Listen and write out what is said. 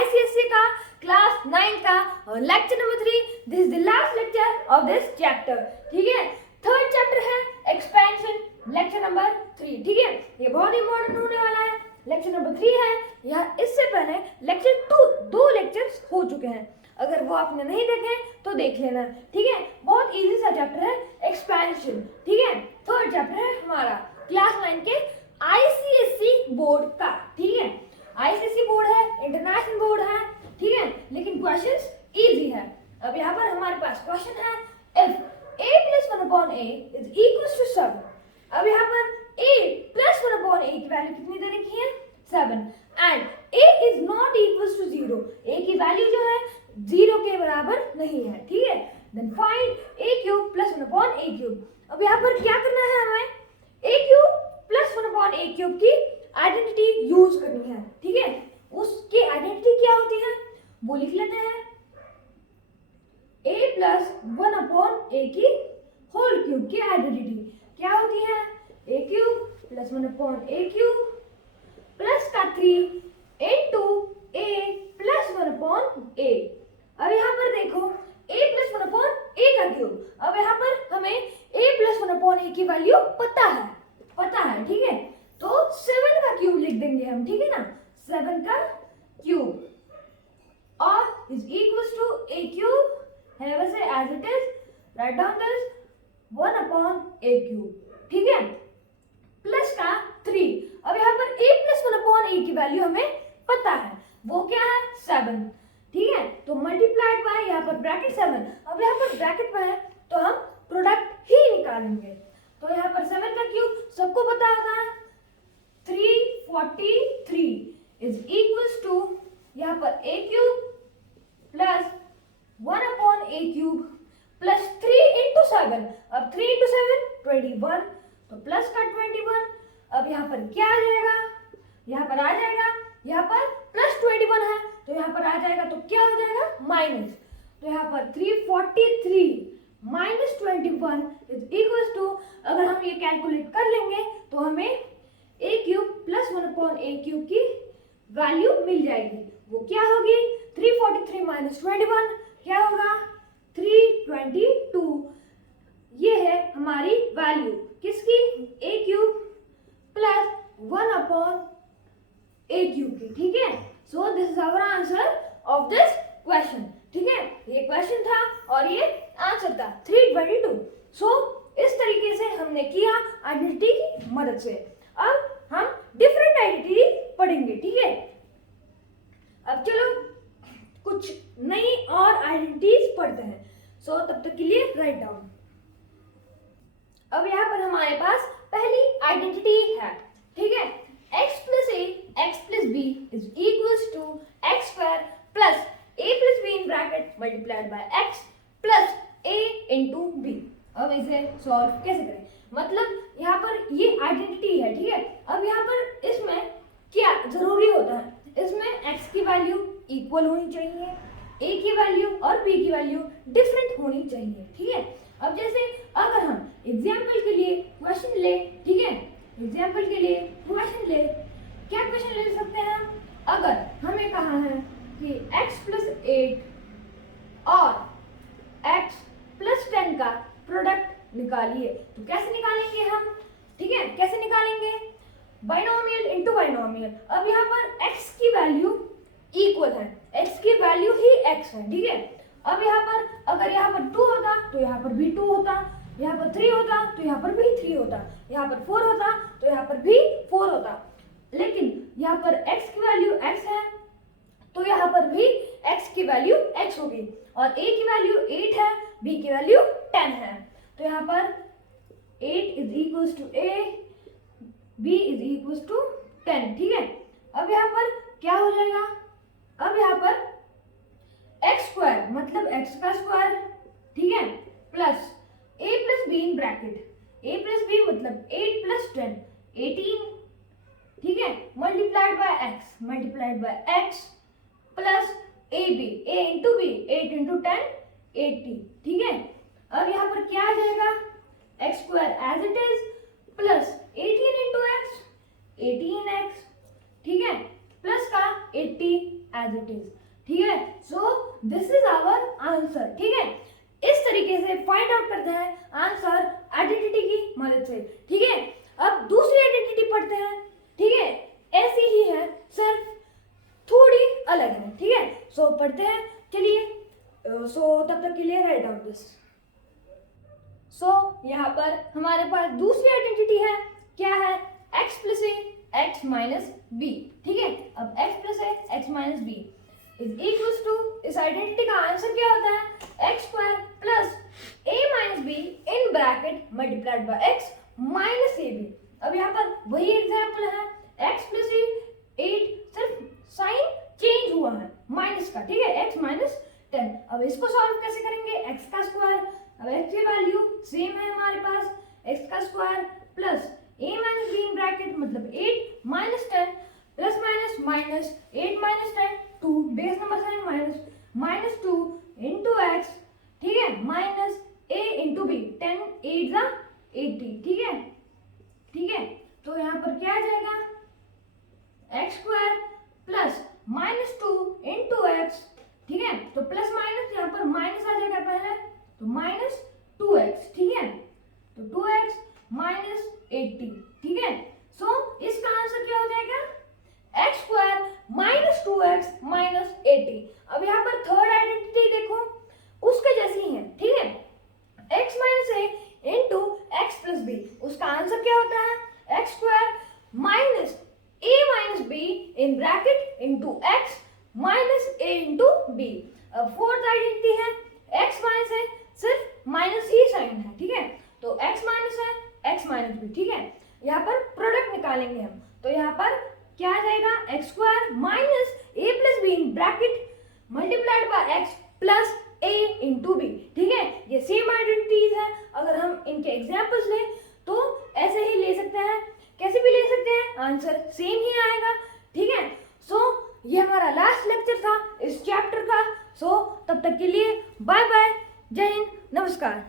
ICSE का class 9 का lecture number 3। This is the last lecture of this chapter. ठीक है, थर्ड चैप्टर है एक्सपेंशन, लेक्चर नंबर 3। ठीक है, ये बहुत इंपॉर्टेंट होने वाला है। लेक्चर नंबर 3 है यह। इससे पहले लेक्चर 2 दो लेक्चर्स हो चुके हैं, अगर वो आपने नहीं देखे तो देख लेना। ठीक है, बहुत इजी सा चैप्टर है एक्सपेंशन। ठीक है, थर्ड चैप्टर है हमारा क्लास 9 के आईसीएसई बोर्ड का। ठीक है, आईसीएसई बोर्ड है, इंटरनेशनल बोर्ड है। ठीक है, लेकिन क्वेश्चंस इजी है। अब यहाँ पर हमारे पास क्वेश्चन है, if a plus 1 upon a is equals to 7। अब यहाँ पर a plus 1 upon a की वैल्यू कितनी दे रखी है? 7। And a is not equals to 0। a की वैल्यू जो है 0 के बराबर नहीं है। ठीक है, then find a cube plus 1 upon a cube. अब यहाँ पर क्या करना है हमें? a cube plus 1 upon a cube की आइडेंटिटी यूज करनी है। ठीक है, उसकी आइडेंटिटी क्या होती है वो लिख लेते हैं। a प्लस 1 अपॉन a की होल क्यूब की आइडेंटिटी क्या होती है? a cube plus 1 upon a cube plus का 3 into a plus 1 upon a। अब यहाँ पर देखो a प्लस 1 अपॉन a का क्यूब। अब यहाँ पर हमें a प्लस 1 अपॉन a की वैल्यू पता है। ठीक है, तो 7 का क्यूब लिख देंगे हम। ठीक है ना, 7 का क्यूब और is equals to a cube है वैसे as it is, right down this 1 upon a cube. ठीक है, प्लस का 3। अब यहाँ पर a प्लस 1 अपॉन a की वैल्यू हमें पता है, वो क्या है? 7। ठीक है, तो मल्टीप्लाइड बाय यहाँ पर ब्रैकेट 7। अब यहाँ पर ब्रैकेट में है तो हम प्रोडक्ट ही निकालेंगे। तो यहाँ पर 7 का क्यूब सबको पता होता है 343 इज इक्वल्स टू यहाँ पर a cube plus 1 upon a cube plus 3 into 7। अब 3 इंटू 7 21, तो प्लस का 21। अब यहाँ पर क्या आ जाएगा? यहाँ पर आ जाएगा, यहाँ पर प्लस 21 है तो यहाँ पर आ जाएगा, तो क्या हो जाएगा? माइनस। तो यहाँ पर 343 माइनस 21 इज इक्वल्स टू, अगर हम ये कैलकुलेट कर लेंगे तो हमें a cube plus 1 upon a cube की वैल्यू मिल जाएगी। वो क्या होगी? 343 माइनस 21 क्या होगा? 322। ये है हमारी वैल्यू किसकी? a cube plus 1 upon a cube की। ठीक है, so this is our answer of this question. ठीक है, ये क्वेश्चन था और ये आंसर था 322। सो इस तरीके से हमने किया आइडेंटिटी की मदद से। अब हम डिफरेंट आइडेंटिटी पढ़ेंगे। ठीक है, अब चलो कुछ नई और आइडेंटिटीज पढ़ते हैं। सो तब तक के लिए राइट डाउन। अब यहाँ पर हमारे पास पहली आइडेंटिटी है। ठीक है, x plus a x plus b is equals to x square plus a plus b in bracket multiplied by x plus a into b। अब इसे सॉल्व कैसे करें? मतलब यहाँ पर ये आइडेंटिटी है। ठीक है, अब यहाँ पर इसमें क्या जरूरी होता है? इसमें x की वैल्यू इक्वल होनी चाहिए, a की वैल्यू और b की वैल्यू डिफरेंट होनी चाहिए। ठीक है, अब जैसे अगर हम एग्जाम्पल के लिए क्वेश्चन ले, ठीक है, एग्जाम्पल के लिए क्वेश्चन ले, क्या क्वेश्चन ले सकते हैं हम? अगर हमें कहा है कि x प्लस 8 और x प्लस 10 का प्रोडक्ट निकालिए, तो कैसे निकालेंगे हम? ठीक है, कैसे निकालेंगे? Binomial into binomial. अब यहाँ पर x की वैल्यू इक्वल है, x की वैल्यू ही x है। ठीक है, अब यहाँ पर अगर यहाँ पर 2 होता तो यहाँ पर भी 2 होता, यहाँ पर 3 होता तो यहाँ पर भी 3 होता, यहाँ पर 4 होता तो यहाँ पर भी 4 होता। लेकिन यहाँ पर x की वैल्यू x है तो यहाँ पर भी x की वैल्यू x होगी, और a की वैल्यू 8 है, b की वैल्यू 10 है। तो यहाँ पर 8 is equals to a, b is equals to 10। ठीक है, अब यहाँ पर क्या हो जाएगा? अब यहाँ पर x स्क्वायर मतलब x का स्क्वायर, ठीक है, plus a plus b in bracket, a plus b मतलब 8 प्लस 10 18। ठीक है, multiplied by x plus ab, a into b 8 into 10 80। ठीक है, अब यहाँ पर क्या आ जाएगा? x square as it is plus 18 into x 18x। ठीक है, प्लस का 80 एज इट इज। ठीक है, so this is our answer. ठीक है, इस तरीके से फाइंड आउट करते हैं आंसर आइडेंटिटी की मदद से। ठीक है, अब दूसरी आइडेंटिटी पढ़ते हैं। ठीक है, ऐसी ही है, सिर्फ थोड़ी अलग है। ठीक है, सो पढ़ते हैं, चलिए। सो तब तक के लिए राइट डाउन दिस। सो यहाँ पर हमारे पास दूसरी आइडेंटिटी है, क्या है, x plus a x minus b. ठीक है, अब x plus a x minus b is equals to, इस आइडेंटिटी का आंसर क्या होता है, x square plus a minus b in bracket multiplied by x minus a b. अब यहाँ पर वही एग्जाम्पल है, एक्स प्लस ए 8, सिर्फ साइन चेंज हुआ है माइनस का। ठीक है, एक्स माइनस 10। अब इसको सॉल्व कैसे करेंगे, एक्स का स्क्वायर, अब एक्स की वैल्यू सेम है हमारे पास, एक्स का square plus a minus b in bracket मतलब 8 minus 10 plus minus minus 8 minus 10 2 base number sign minus 2 into x. ठीक है, माइनस ए इंटू बी, 10 8 जा 80। ठीक है, ठीक है, तो यहाँ पर क्या आ जाएगा, x square plus minus 2 into x. ठीक है, तो प्लस माइनस यहाँ पर माइनस आ जाएगा पहले, तो माइनस 2x। ठीक है, तो 2x माइनस 80। ठीक है, सो इसका आंसर क्या हो जाएगा, x square minus 2x minus 80। अब यहाँ पर थर्ड आइडेंटिटी देखो, उसके जैसी ही है। ठीक है, x minus a into x plus b, उसका आंसर क्या होता है, x square minus a minus b in bracket into x minus a into b. अब फोर्थ आइडेंटिटी है, x माइनस है, सिर्फ माइनस ही साइन है। ठीक है, तो x माइनस है, x माइनस बी। ठीक है, यहाँ पर प्रोडक्ट निकालेंगे हम, तो यहाँ पर क्या आ जाएगा, x square minus a plus b in bracket multiplied by x plus a into b. ठीक है, ये सेम आइडेंटिटीज है, अगर हम इनके एग्जाम्पल्स लें तो ऐसे ही ले सकते हैं, कैसे भी ले सकते हैं, आंसर सेम ही आएगा। ठीक है, सो ये हमारा लास्ट लेक्चर था इस चैप्टर का। सो तब तक के लिए बाय बाय, जय हिंद, नमस्कार।